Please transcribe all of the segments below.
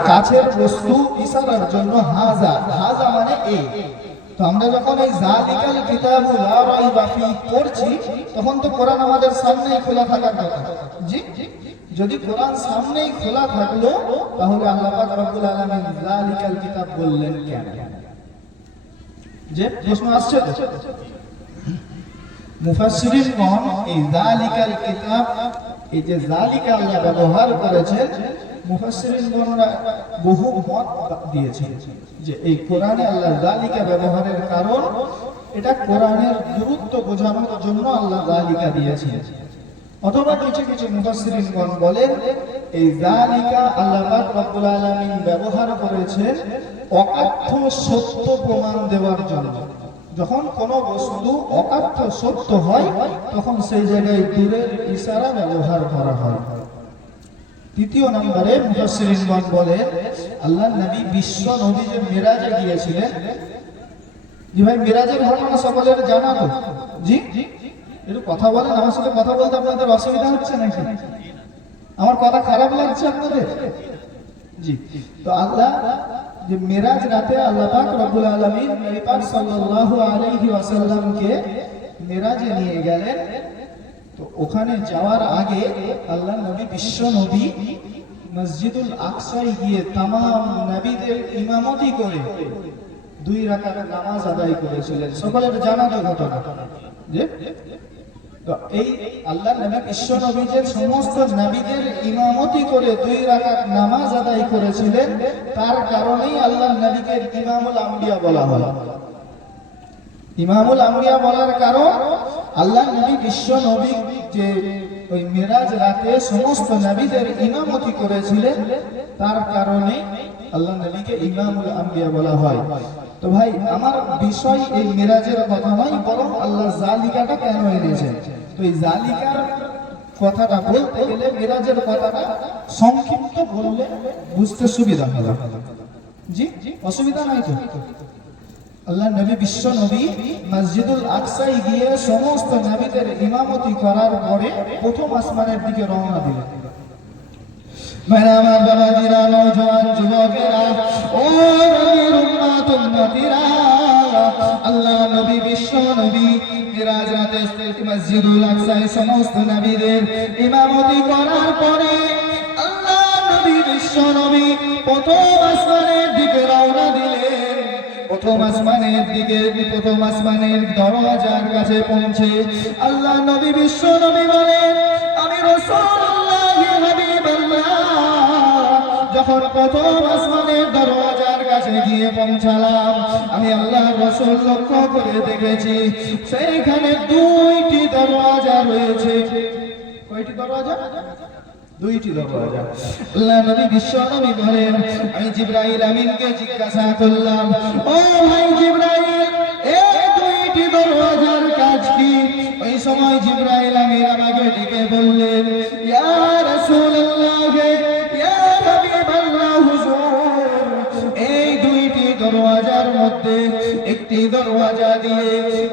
কাছের বস্তু ইশারার জন্য হাজা, হাজা মানে এই। তো আমরা যখন এই জালিকাল কিতাবু লা রাইবা ফি পড়ছি, তখন তো কোরআন আমাদের সামনেই খোলা থাকার কথা। জি, যদি কোরআন সামনেই খোলা থাকলো, তাহলে আল্লাহ পাক রব্বুল আলামিন জালিকাল কিতাব বললেন কেন? যে প্রশ্ন আসছে তো, মুফাসসিরিনগণ এই জালিকাল কিতাব, এই যে জালিকা আল্লাহ ব্যবহার করেছেন, মুফাসসিরিনগণরা বহু মত দিয়েছেন যে এই কোরআনে আল্লাহ জালিকা ব্যবহারের কারণ, এটা কোরআনের গুরুত্ব বোঝানোর জন্য আল্লাহ জালিকা দিয়েছেন। অথবা কিছু কিছু মুফাসসিরিনগণ বলেন এই জালিকা আল্লাহ পাক রব্বুল আলামিন ব্যবহার করেছেন অকাথ্য সত্য প্রমাণ দেওয়ার জন্য। যখন কোনো বস্তু অকাথ্য সত্য হয়, তখন সেই জায়গায় দূরের ইশারা ব্যবহার করা হয়। তৃতীয় নম্বরে মুফাসসিরিনগণ বলেন আল্লাহর নবী বিশ্ব নবী যে মিরাজে গিয়েছিলেন, জি ভাই মিরাজের ঘটনা সকলের জানা তো? জি, একটু কথা বলেন, আমার সাথে কথা বলতে আপনাদের অসুবিধা হচ্ছে নাকি? আমার কথা খারাপ লাগছে আপনাদের? জি, তো আল্লাহ যে মিরাজ রাতে আল্লাহ পাক রব্বুল আলামিন নবী পাক সাল্লাল্লাহু আলাইহি ওয়াসাল্লামকে মিরাজে নিয়ে গেলেন। তো ওখানে যাওয়ার আগে আল্লাহ নবী বিশ্ব নবী মসজিদুল আকসায় গিয়ে তামাম নবীদের ইমামতি করে 2 রাকাত নামাজ আদায় করেছিলেন। সকলের জানা তো ঘটনা। যে তো এই আল্লাহ নবী বিশ্ব নবী যে সমস্ত নবীদের ইমামতি করে 2 রাকাত নামাজ আদায় করেছিলেন, তার কারণেই আল্লাহ নবীকে ইমামুল আম্বিয়া বলা হয়। ইমামুল আম্বিয়া বলার কারণ আল্লাহ নবী বিশ্ব নবী যে ওই মিরাজ রাতে সমস্ত নবীদের ইমামতি করেছিলেন, তার কারণে আল্লাহ নবীকে ইমামুল আম্বিয়া বলা হয়। তো ভাই আমার বিষয় এই মিরাজের কথা নয়, বরং আল্লাহ জালিকাটা কেন এনেছেন। তো এই জালিকার কথাটা বলতে গেলে মিরাজের কথাটা সংক্ষিপ্ত বললে বুঝতে সুবিধা হবে। জি, অসুবিধা নাই তো? আল্লাহ নবী বিশ্ব নবী মসজিদুল আকসায় গিয়ে সমস্ত নবীদের ইমামতি করার পরে প্রথম আসমানের দিকে রওনা দিলেন। মেরা আমার বাবাজিরা, নওজোয়ান যুবকেরা, ও নবীর উম্মত উম্মতিরা, আল্লাহ নবী বিশ্ব নবী মিরাজ রাতে মসজিদুল আকসায় সমস্ত নবীদের ইমামতি করার পরে আল্লাহ নবী বিশ্ব নবী প্রথম আসমানের দিকে রওনা দিলেন। প্রথম আসমানের দরজার কাছে পৌঁছে আল্লাহ নবী বিশ্ব নবী বলেন, আমি রাসূলুল্লাহ হাবিবাল্লাহ যখন প্রথম আসমানের দরজার কাছে গিয়ে পৌঁছালাম, আমি আল্লাহর রাসূল লক্ষ্য করে দেখেছি সেইখানে 2টি দরজা রয়েছে। কয়টি দরজা? 2টি দরজা। আল্লাহ নবী বিশ্ব নবী বলেন, আমি জিবরাইল আমিনকে জিজ্ঞাসা করলাম, ও ভাই জিবরাইল, এই 2টি দরজার কাজ কি? ওই সময় জিবরাইল আমিন আমাকে ডেকে বললেন, ইয়া রাসূলুল্লাহ, ইয়া হাবিবাল্লাহ হুজুর, এই 2টি দরজার মধ্যে একটি দরজা দিয়ে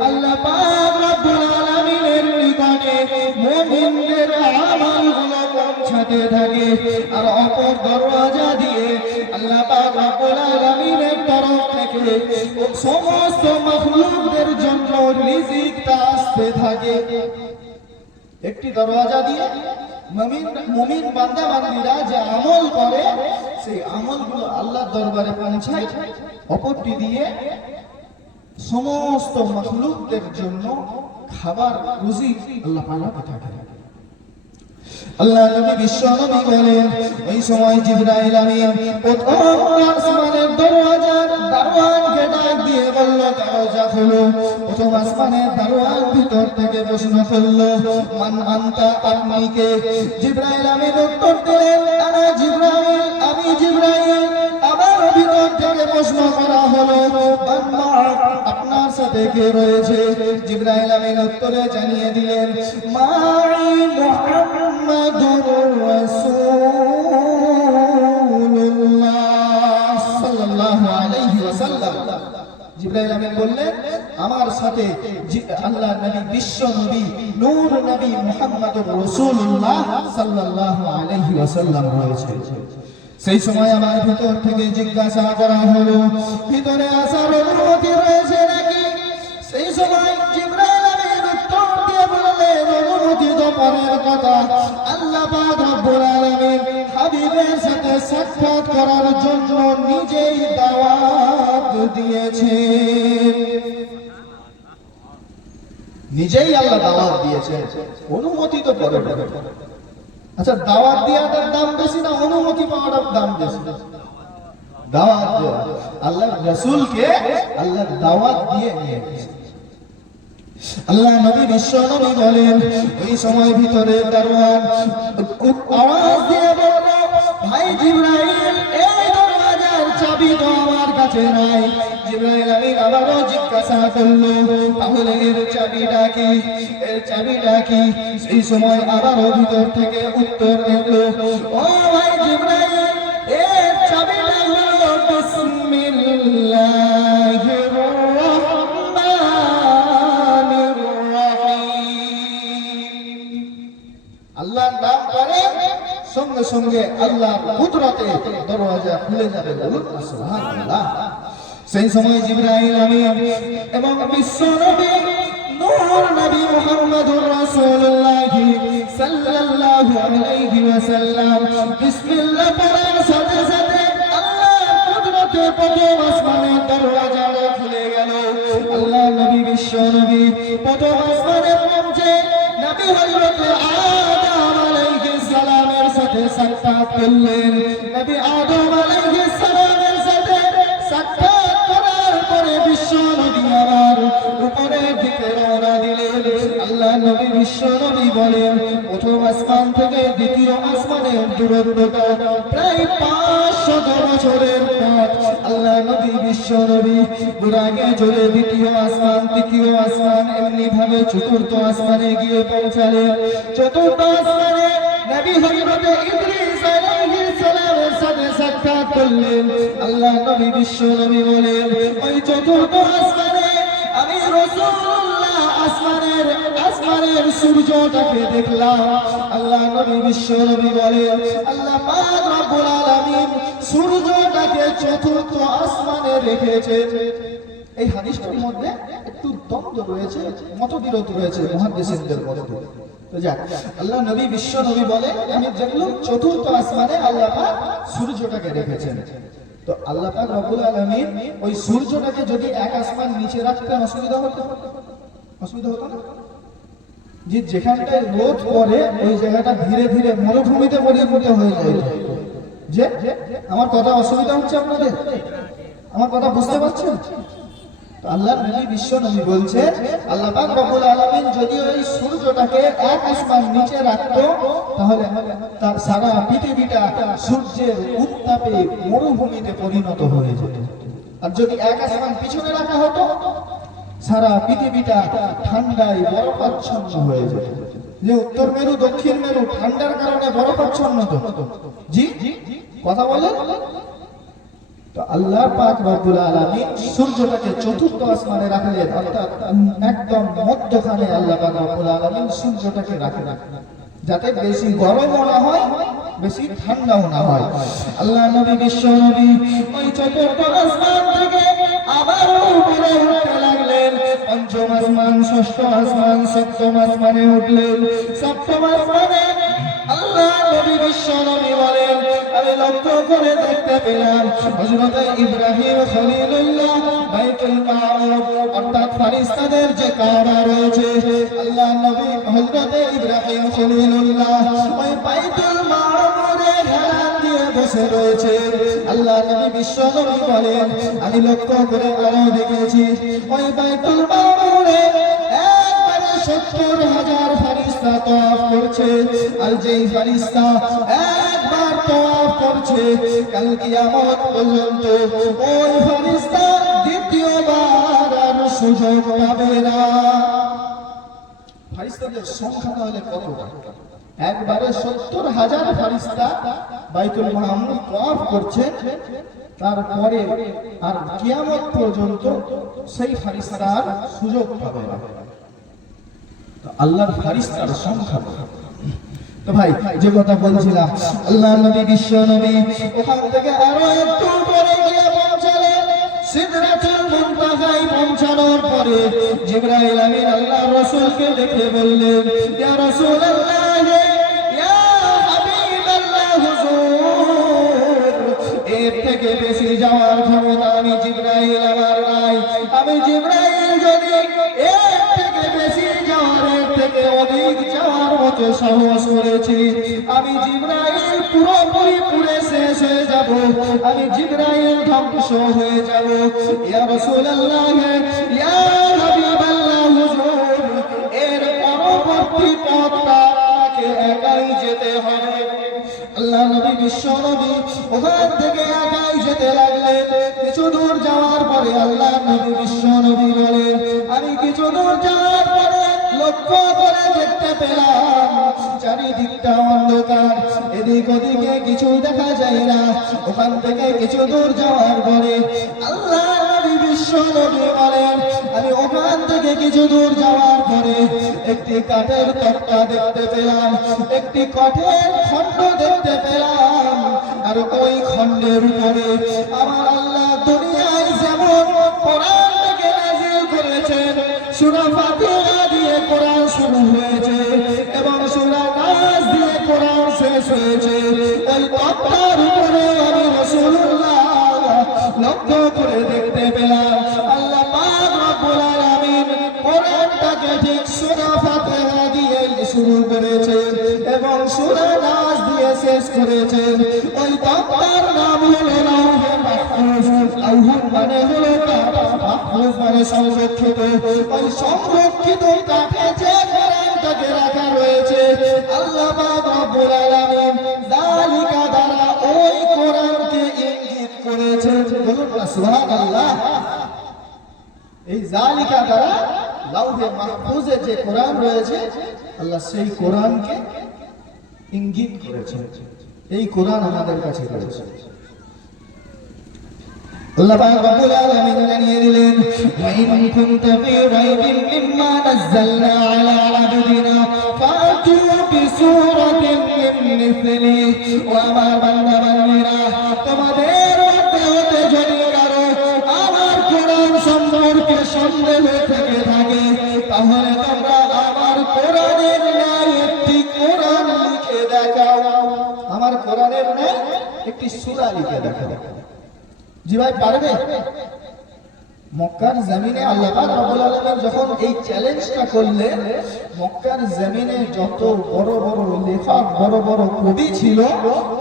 আল্লাহ পাক রব্বুল আলামিনের নিকটে মুমিনদের আমলগুলো পৌঁছাতে থাকে, আর অপর দরজা দিয়ে আল্লাহ পাক রব্বুল আলামিনের তরফ থেকে সমস্ত মাখলুকদের জন্য রিজিকটা আসতে থাকে। একটি দরজা দিয়ে মুমিন বান্দা বান্দীরা যে আমল করে, সেই আমলগুলো আল্লাহর দরবারে পৌঁছায়। অপরটি দিয়ে সমস্ত মাখলুকদের জন্য খাবার রুজি আল্লাহ পাক থাকে। আল্লাহ নবী বিশ্ব নবী বলেন, ওই সময় জিবরাইল আমিন প্রথম আসমানের দরজার দারোয়ানকে ডাক দিয়ে বলল, দরজা খোলো। প্রথম আসমানের দারোয়ান ভিতর থেকে প্রশ্ন করলো, মান আনতা, আপনি কে? জিবরাইল আমিন উত্তর দিলেন, আনা জিবরাইল, আমি জিবরাইল। আবার ভিতর থেকে প্রশ্ন করা হলো, আপনার সাথে কে রয়েছে? জিবরাইল আমিন উত্তরে জানিয়ে দিলেন, মাই মুহাম্মাদুর রাসূলুল্লাহ সাল্লাল্লাহু আলাইহি ওয়াসাল্লাম। জিবরাইল আমিন বললেন, আমার সাথে আল্লাহ নবী বিশ্ব নবী নূর নবী মুহাম্মদুর রাসূলুল্লাহ সাল্লাল্লাহু আলাইহি ওয়াসাল্লাম রয়েছে। সেই সময় আমার ভিতর থেকে জিজ্ঞাসা করা হলো, ভিতরে আসার অনুমতি রয়েছে নাকি? সেই সময় জিবরাইল আমিন উত্তর দিয়ে বললেন, অনুমতি তো পরের কথা, আল্লাহ পাক রব্বুল আলামিন হাবিবের সাথে সাক্ষাৎ করার জন্য নিজেই দাওয়াত দিয়েছে। নিজেই আল্লাহ দাওয়াত দিয়েছে, অনুমতি তো পরের কথা। আচ্ছা, দাওয়াত দেওয়াটার দাম বেশি না অনুমতি পাওয়াটার দাম বেশি? দাওয়াত দেওয়া, আল্লাহ রাসূলকে আল্লাহ দাওয়াত দিয়ে নিয়ে গেছে। আল্লাহ নবী বিশ্ব নবী বলেন, ওই সময় ভিতরে দারোয়ান আওয়াজ দিয়ে বলল, ভাই জিবরাইল, এই দরওয়াজার চাবি তো আমার কাছে নাই। জিবরাইল আমিন আবারও জিজ্ঞাসা করলো, তাহলে এর চাবিটা কি? এর চাবিটা কি? সেই সময় আবারও ভিতর থেকে উত্তর এলো, ও ভাই জিবরাইল, এর চাবিটা হলো বিসমিল্লাহির রহমানির রহিম। আল্লাহর নাম করে সঙ্গে সঙ্গে আল্লাহর কুদরতে দরওয়াজা খুলে যাবে। বলুন সুবহানাল্লাহ। সেই সময় জিবরাইল আমিন এবং বিশ্ব নবী নূর নবী মুহাম্মদুর রাসূলুল্লাহ সাল্লাল্লাহু আলাইহি ওয়াসাল্লাম বিসমিল্লাহ পড়ার সাথে সাথে আল্লাহর কুদরতে প্রথম আসমানের দরওয়াজা খুলে গেল। আল্লাহ নবী বিশ্ব নবী প্রথম আসমানে পৌঁছে নবী হযরত আদম আলাইহিস সালামের সাথে সাক্ষাৎ করলেন। নবী আদম আলাইহিস সালামের সাথে সাক্ষাৎ করার পরে বিশ্ব নবী আবার উপরের দিকে রওনা দিলেন। আল্লাহ নবী বিশ্ব নবী বলেন, প্রথম আসমান থেকে দ্বিতীয় আসমানের দূরত্বটা প্রায় 500 বছরের পথ। আল্লাহ নবী বিশ্ব নবী বুরাকে চলে দ্বিতীয় আসমান, তৃতীয় আসমান, এমনি ভাবে চতুর্থ আসমানে গিয়ে পৌঁছালেন। চতুর্থ আসমানে নবী হযরত ইদ্রিস আলাইহিস সালামের সাথে সাক্ষাৎ করলেন। আল্লাহ নবী বিশ্ব নবী বলেন, ওই চতুর্থ আসমানে আমি রাসূলুল্লাহ আসমানের সূর্যটাকে দেখলাম। আল্লাহ নবী বিশ্ব নবী বলেন, আল্লাহ পাক রব্বুল আলামিন সূর্যটাকে চতুর্থ আসমানে রেখেছেন। এই হাদিসটার মধ্যে একটু দ্বন্দ্ব রয়েছে, মতবিরোধ রয়েছে মুহাদ্দিসিনদের মধ্যে। তো যাক, আল্লাহ নবী বিশ্ব নবী বলে, আমি দেখলাম চতুর্থ আসমানে আল্লাহ পাক সূর্যটাকে রেখেছেন। তো আল্লাহ পাক রব্বুল আলামিন ওই সূর্যটাকে যদি এক আসমান নিচে রাখতেন অসুবিধা হতো? অসুবিধা হতো না? যে যেখানটায় রোদ পড়ে ওই জায়গাটা ধীরে ধীরে মরুভূমিতে পরিণত হয়ে যায়। যে আমার কথা অসুবিধা হচ্ছে আপনাদের? আমার কথা বুঝতে পারছেন? আল্লাহ নবী বিশ্ব নবী বলছেন, আল্লাহ পাক রব্বুল আলামিন যদি ওই সূর্যটাকে এক আসমান নিচে রাখতো, তাহলে তার সারা পৃথিবীটা সূর্যের উত্তাপে মরুভূমিতে পরিণত হয়ে যেত। আর যদি এক আসমান পিছনে রাখা হতো, সারা পৃথিবীটা ঠান্ডায় বরফাচ্ছন্ন হয়ে যেত। যে উত্তর মেরু দক্ষিণ মেরু ঠান্ডার কারণে বরফাচ্ছন্ন তো। জি কথা বলেন। তো আল্লাহ পাক রব্বুল আলামিন সূর্যটাকে চতুর্থ আসমানে রাখলেন, অর্থাৎ একদম মধ্যখানে আল্লাহ পাক রব্বুল আলামিন সূর্যটাকে রাখেন, যাতে বেশি গরমও না হয়, বেশি ঠান্ডাও না হয়। আল্লাহ নবী বিশ্ব নবী ওই চতুর্থ আসমান থেকে আবার উপরে উঠতে লাগলেন। পঞ্চম আসমান, ষষ্ঠ আসমান, সপ্তম আসমানে উঠলেন। সপ্তম আসমানে আল্লাহ নবী বিশ্ব নবী বলেন, আমি লক্ষ্য করে দেখতে পেলাম হযরত ইব্রাহিম খলিলুল্লাহ বাইতুল মামুর, অর্থাৎ ফেরেশতাদের যে কাবা রয়েছে, আল্লাহ নবী হযরত ইব্রাহিম খলিলুল্লাহ ওই বাইতুল মামুরে হেলান দিয়ে বসে রয়েছে। আল্লাহ নবী বিশ্ব নবী বলেন, আমি লক্ষ্য করে আরো দেখেছি ওই বাইতুল মামুরে 70,000 ফেরেশতা তওয়াফ করছে। আর যেই ফেরেশতা একবার তওয়াফ করছে, কাল কিয়ামত পর্যন্ত ওই ফেরেশতা দ্বিতীয়বার আর সুযোগ পাবে না। ফেরেশতাদের সংখ্যা তাহলে কতটা? একবারে 70,000 ফেরেশতা বাইতুল মামুর তওয়াফ করছে, তারপরে আর কিয়ামত পর্যন্ত সেই ফেরেশতার সুযোগ পাবে না। আল্লাহর ফেরেশতার সংখ্যা তো ভাই যে কথা বলছিলাম, আল্লাহ নবী বিশ্ব নবী ওখান থেকে আরো একটু পরে গিয়ে পৌঁছালেন সিদরাতুল মুনতাহায়। পৌঁছানোর পরে জিবরাইল আমিন আল্লাহর রাসূলকে দেখে বললেন, ইয়া রাসূলুল্লাহ, ইয়া হাবিবাল্লাহ, হুজুর, এর থেকে বেশি যাওয়ার ক্ষমতা আমি জিবরাইল আমার নাই। আমি জিবরাইল যদি এর থেকে বেশি যাওয়ার, এর থেকে অধিক যাওয়ার মতো সাহস করেছি, আমি জিবরাইল পুরোপুরি পুড়ে শেষ হয়ে যাব, আমি জিবরাইল ধ্বংস হয়ে যাব। ইয়া রাসূলুল্লাহ, ইয়া হাবিবাল্লাহ, হুজুর, এর পরবর্তী পথটা আপনাকে একাই যেতে হবে। আল্লাহ নবী বিশ্ব নবী ওখান থেকে একাই যেতে লাগলেন। কিছু দূর যাওয়ার পরে আল্লাহ নবী বিশ্ব নবী বলেন, আমি কিছু দূর যাওয়ার পরে লক্ষ্য করে দেখতে পেলাম চারিদিকটা অন্ধকার, এদিক ওদিকে কিছু দেখা যায় না। ওখান থেকে কিছু দূর যাওয়ার পরে আল্লাহ নবী বিশ্ব নবী বলেন, আমি ওখান থেকে কিছু দূর যাওয়ার পরে একটি কাঠের তক্তা দেখতে পেলাম, একটি কাঠের খণ্ড দেখতে পেলাম। আর ওই খণ্ডের উপরে আমার আল্লাহ দুনিয়ায় যেমন কোরআনকে নাযিল করেছেন, সূরা ফাতিহা দিয়ে কোরআন শুরু হয়েছে এবং সূরা নাস দিয়ে কোরআন শেষ হয়েছে, ওই তক্তার উপরে আমি রাসূলুল্লাহ লক্ষ্য করে দেখতে পেলাম আল্লাহ পাক রব্বুল আলামিন কোরআনটাকে ঠিক সূরা ফাতিহা দিয়ে শুরু করেছেন এবং সূরা নাস দিয়ে শেষ করেছেন। ওই তক্তার নাম হলো লাউহে মাহফুজ। লাউহ মানে হলো কাঠ, মাহফুজ মানে সংরক্ষিত। ওই সংরক্ষিত কাঠে যে কোরআনটাকে রাখা রয়েছে, আল্লাহ পাক রব্বুল আলামিন যালিকা দ্বারা ওই কোরআনকে ইঙ্গিত করেছেন। বলুন না সুবহানাল্লাহ। এই যালিকা দ্বারা লাউহে মাহফুজে যে কোরআন রয়েছে, আল্লাহ সেই কোরআনকে ইঙ্গিত করেছেন। এই কোরআন আমাদের কাছে রয়েছে। আল্লাহ পাক রব্বুল আলামিন জানিয়ে দিলেন, ইন কুনতা ফি রাইবিন মিম্মা নাযালনা আলা আবদিনা ফাতু বিসূরাতিন মিন মিসলিহি। ও আমার বান্দা বান্দীরা, তোমাদের মধ্যে হতে যদি কারো আমার কোরআন সম্পর্কে সন্দেহ থেকে থাকে, তাহলে তোমরা আমার কোরআনের ন্যায় একটি কোরআন লিখে দেখাও। আমার কোরআনের ন্যায় একটি সূরা লিখে দেখাও। জি ভাই, পারবে? মক্কার জমিনে আল্লাহ পাক রব্বুল আলামিন যখন এই চ্যালেঞ্জটা করলেন, মক্কার জমিনে যত বড় বড় লেখক, বড় বড় কবি ছিল,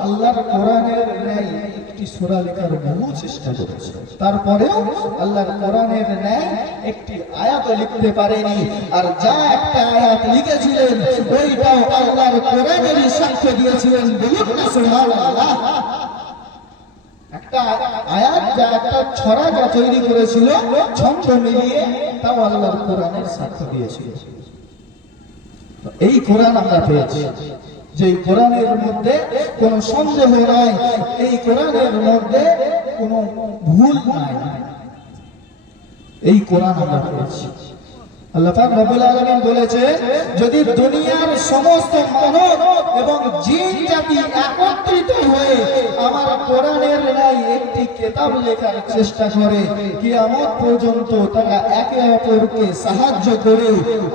আল্লাহর কোরআনের ন্যায় একটি সূরা লেখার বহু চেষ্টা করেছে, তারপরেও আল্লাহর কোরআনের ন্যায় একটি আয়াত লিখতে পারেনি। আর যা একটা আয়াত লিখেছিলেন, ওইটাও আল্লাহর কোরআনেরই সাক্ষ্য দিয়েছিলেন। বলুন না সুবহানাল্লাহ। একটা আয়াত, যা একটা ছড়া যা তৈরি করেছিল ছন্দ মিলিয়ে, তাও আল্লাহর কোরআনের সাক্ষ্য দিয়েছিল। এই কোরআন আমরা পেয়েছি, যে কোরআনের মধ্যে কোনো সন্দেহ নাই, এই কোরআনের মধ্যে কোনো ভুল নাই। এই কোরআন আমরা পেয়েছি। আল্লাহ পাক রব্বুল আলামিন বলেছে, যদি দুনিয়ার সমস্ত মানব এবং জিন জাতি একত্রিত হয়ে আমার কোরআনের ন্যায় একটি কিতাব লেখার চেষ্টা করে, কিয়ামত পর্যন্ত তারা একে অপরকে সাহায্য করে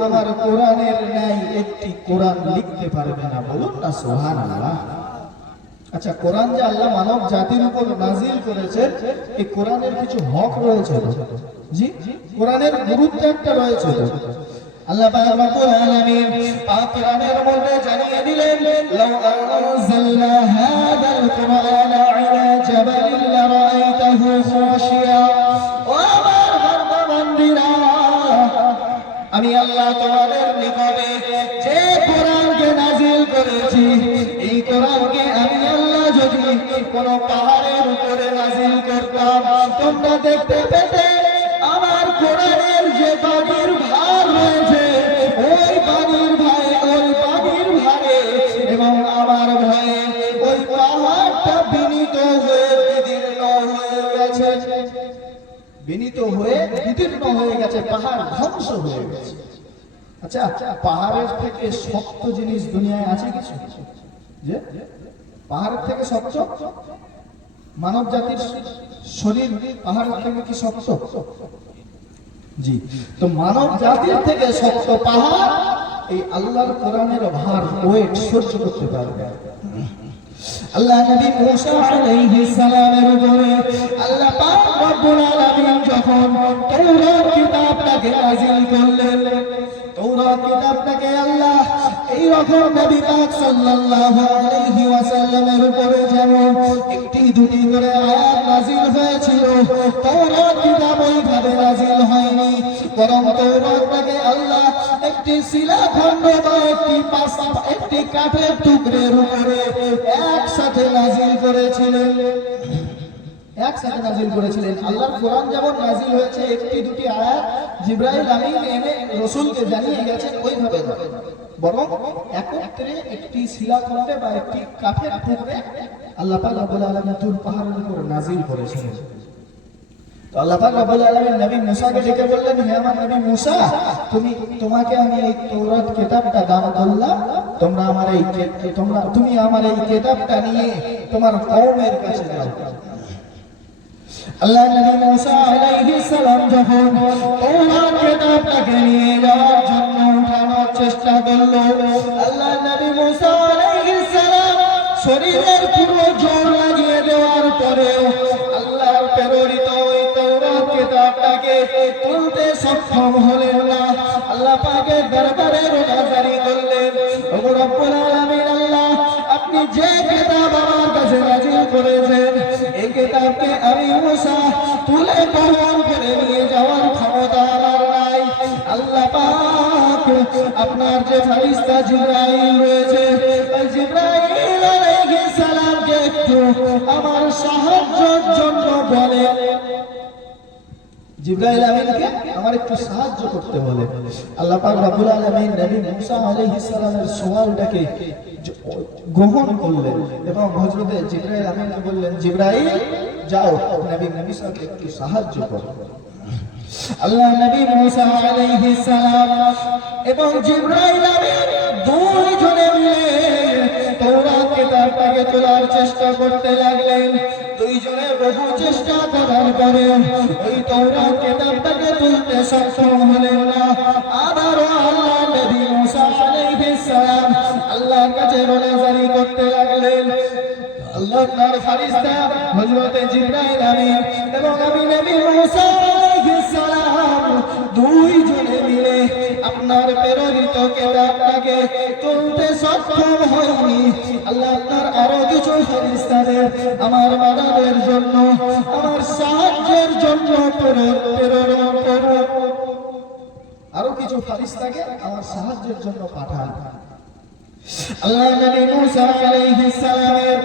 আমার কোরআনের ন্যায় একটি কোরআন লিখতে পারবে না। বলুন না সুবহানাল্লাহ। আচ্ছা, কোরআন যে আল্লাহ মানব জাতির উপর নাজিল করেছেন, এই কোরআনের কিছু হক রয়েছে। জি, কোরআনের গুরুত্ব একটা রয়েছে। আল্লাহ পাক রব্বুল আলামিন পাক কোরআনের মধ্যে জানিয়ে দিলেন, লাউ আনজালনা হাদাল কুরআনা আলা জাবালিন লারাআইতাহু খাশিয়া। ও আমার বান্দা বান্দীরা, আমি আল্লাহ তোমাদের নিকটে যে কোরআনকে নাজিল করেছি, এই কোরআনকে আমি আল্লাহ যদি কোন পাহাড়ের উপরে নাজিল করতাম, তোমরা দেখতে পেতে আমার কোরআনের যে বাগির ভার রয়েছে, ওই বাগির ভারে এবং আমার ভয়ে ওই পাহাড়টা বিনীত হয়ে বিদীর্ণ হয়ে গেছে। বিনীত হয়ে বিদীর্ণ হয়ে গেছে, পাহাড় ধ্বংস হয়ে গেছে। আচ্ছা, পাহাড়ের থেকে শক্ত জিনিস দুনিয়ায় আছে কিছু? যে পাহাড়ের থেকে শক্ত? মানব জাতির শরীর পাহাড়ের থেকে কি শক্ত? জি। তো মানব জাতির থেকে শক্ত পাহাড় এই আল্লাহর কোরআনের ভার, ওয়েট সহ্য করতে পারবে। আল্লাহ নবী মুসা আলাইহিস সালামের উপরে আল্লাহ পাক রব্বুল আলামিন যখন তাওরাত কিতাবটাকে নাযিল করলেন, তাওরাত কিতাবটাকে আল্লাহ এই রকম নবী পাক সাল্লাল্লাহু আলাইহি ওয়াসাল্লামের উপরে যেমন একটি দুটি করে আয়াত নাযিল হয়েছিল, তাওরাত কিতাব ওইভাবে নাযিল হয়নি, বরং তাওরাতটাকে আল্লাহ একটি শিলাখণ্ড বা একটি কাঠের টুকরের উপরে একসাথে নাযিল করেছিলেন। একসাথে নাযিল করেছিলেন। আল্লাহর কোরআন যেমন নাযিল হয়েছে একটি দুটি আয়াত জিবরাইল আমিন এনে রাসূলকে জানিয়ে গেছেন, ওইভাবে নয়, বরং একত্রে একটি শিলাখণ্ডে বা একটি কাঠের টুকরে আল্লাহ পাক রব্বুল আলামিন তুর পাহাড়ের উপর নাযিল করেছিলেন। তো আল্লাহ পাক রব্বুল আলামিন নবী মুসাকে ডেকে বললেন, হে আমার নবী মুসা, তোমাকে আমি এই তাওরাত কিতাবটা দান করলাম, তুমি আমার এই কিতাবটা নিয়ে তোমার কওমের কাছে যাও। আল্লাহ নবী মুসা আলাইহিস সালাম যখন তাওরাত কিতাবটাকে নিয়ে যাওয়ার জন্য উঠানোর চেষ্টা করলো, আল্লাহ নবী মুসা আলাইহিস সালাম শরীরের পুরো জোর লাগিয়ে দেওয়ার পরেও আল্লাহর প্রেরিত ওই তাওরাত কিতাবটাকে তুলতে সক্ষম হলেন না। আল্লাহ পাকের দরবারে রোজাদারি করলেন, ওগো রব্বুল আলামিন, আল্লাহ আপনি যে কিতাব আমার কাছে নাযিল করেছেন, এই কিতাবকে আমি মুসা তুলে বহন করে নিয়ে যাওয়ার ক্ষমতা আমার নাই। আল্লাহ পাক আপনার যে ফেরেশতা জিবরাইল রয়েছে, ওই জিবরাইল আলাইহিস সালামকে একটু আমার সাহায্যের জন্য বলে, জিবরাইল আমিনকে আমার একটু সাহায্য করতে বলে। আল্লাহ পাক রব্বুল আলামিন নবী মুসা আলাইহিস সালামের সওয়ালটাকে গ্রহণ করলেন এবং হযরত জিবরাইল আমিনকে বললেন, জিবরাইল যাও নবী মুসাকে একটু সাহায্য করো। আল্লাহ নবী মুসা আলাইহিস সালাম এবং জিবরাইল আমিন দুইজনে মিলে তাওরাত কিতাবটাকে তোলার চেষ্টা করতে লাগলেন। দুইজনে বহু চেষ্টা করার পরে ওই তাওরাত কিতাবটাকে তুলতে সক্ষম হলেন না। আবারও আল্লাহ নবী মুসা আলাইহিস সালাম আল্লাহর কাছে রোজাদারি করতে লাগলেন। আল্লাহর ফেরেশতা হযরত জিবরাইল আমিন এবং আমি নবী মুসা আলাইহিস সালাম দুইজনে মিলে আপনার প্রেরিত কিতাবটাকে তুলতে সক্ষম হয়নি। আল্লাহ আপনার আরো কিছু ফেরেশতাদের আমার মাদদের জন্য, আমার সাহায্যের জন্য প্রেরণ করুন। আরো কিছু ফেরেশতাকে আমার সাহায্যের জন্য পাঠান। আল্লাহ নবী মুসা আলাইহিস সালামের